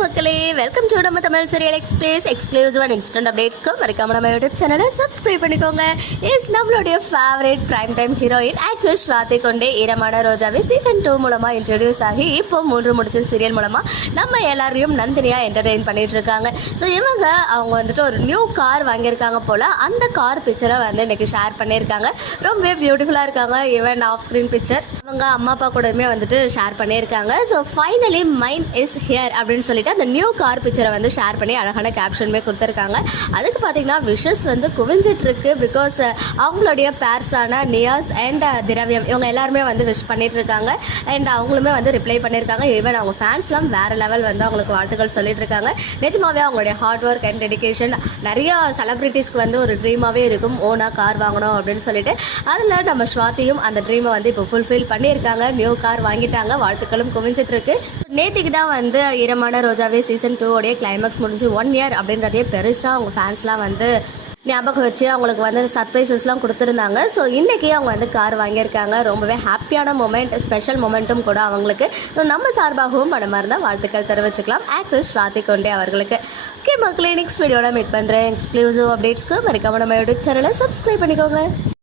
மக்களே welcome to நம்ம Tamil serial express exclusive and instant அப்டேட்ஸ்க்கு மறக்காம நம்ம யூடியூப் சேனலை சப்ஸ்கிரைப் பண்ணிக்கோங்க. இஸ் நம்மளுடைய favourite prime time heroine actress Swathi Konde Eeramana Rojave season two மூலமாக இன்ட்ரடியூஸ் ஆகி இப்போ மூன்று முடிச்ச சீரியல் மூலமாக நம்ம எல்லாரையும் நந்தினியாக என்டர்டெயின் பண்ணிட்டு இருக்காங்க. ஸோ இவங்க அவங்க வந்துட்டு ஒரு நியூ கார் வாங்கியிருக்காங்க போல் அந்த கார் பிக்சரை வந்து இன்னைக்கு ஷேர் பண்ணியிருக்காங்க. ரொம்பவே பியூட்டிஃபுல்லாக இருக்காங்க. ஈவன் ஆஃப் ஸ்க்ரீன் பிக்சர் அவங்க அம்மா அப்பா கூடயுமே வந்துட்டு ஷேர் பண்ணியிருக்காங்க. So finally mind is here அப்படின்னு சொல்லிட்டு அந்த நியூ கார் பிக்சரை வந்து ஷேர் பண்ணி அழகான கேப்ஷனுமே கொடுத்துருக்காங்க. அதுக்கு பார்த்தீங்கன்னா விஷஸ் வந்து குவிஞ்சிட்ருக்கு பிகாஸ் அவங்களுடைய பேர்ஸான நியாஸ் அண்ட் திரவியம் இவங்க எல்லாருமே வந்து விஷ் பண்ணிட்டு இருக்காங்க அண்ட் அவங்களுமே வந்து ரிப்ளை பண்ணியிருக்காங்க. ஈவன் அவங்க ஃபேன்ஸ்லாம் வேற லெவல் வந்து அவங்களுக்கு வாழ்த்துக்கள் சொல்லிட்டு இருக்காங்க நிஜமாவே அவங்களுடைய ஹார்ட் ஒர்க் அண்ட் டெடிக்கேஷன் நிறைய செலிப்ரிட்டிஸ்க்கு வந்து ஒரு ட்ரீமாகவே இருக்கும். ஓனாக கார் வாங்கணும் அப்படின்னு சொல்லிட்டு. அதில் நம்ம ஸ்வாதியும் அந்த ட்ரீமை வந்து இப்போ ஃபுல்ஃபில் பண்ணியிருக்காங்க. நியூ கார் வாங்கிட்டாங்க. வாழ்த்துக்களும் குவிஞ்சிட்டு இருக்கு நேற்றுக்கு தான் வந்து Eeramana Rojave season two climax முடிஞ்சு ஒன் இயர் அப்படின்றதே பெருசாக அவங்க ஃபேன்ஸ்லாம் வந்து ஞாபகம் வச்சு அவங்களுக்கு வந்து சர்ப்ரைசஸ்லாம் கொடுத்துருந்தாங்க. ஸோ இன்றைக்கி அவங்க வந்து கார் வாங்கியிருக்காங்க. ரொம்பவே ஹாப்பியான மூமெண்ட் ஸ்பெஷல் மூமெண்ட்டும் கூட அவங்களுக்கு. ஸோ நம்ம சார்பாகவும் மனமார்ந்த வாழ்த்துக்கள் தெரிவிச்சுக்கலாம். ஆக்ட்ரஸ் ஸ்வாதி கொண்டே அவர்களுக்கு. ஓகே மக்களே நெக்ஸ்ட் வீடியோட மீட் பண்ணுறேன் எக்ஸ்க்ளூசிவ் அப்டேட்ஸ்க்கு மறக்காம நம்ம யூடியூப் சேனலை சப்ஸ்கிரைப் பண்ணிக்கோங்க.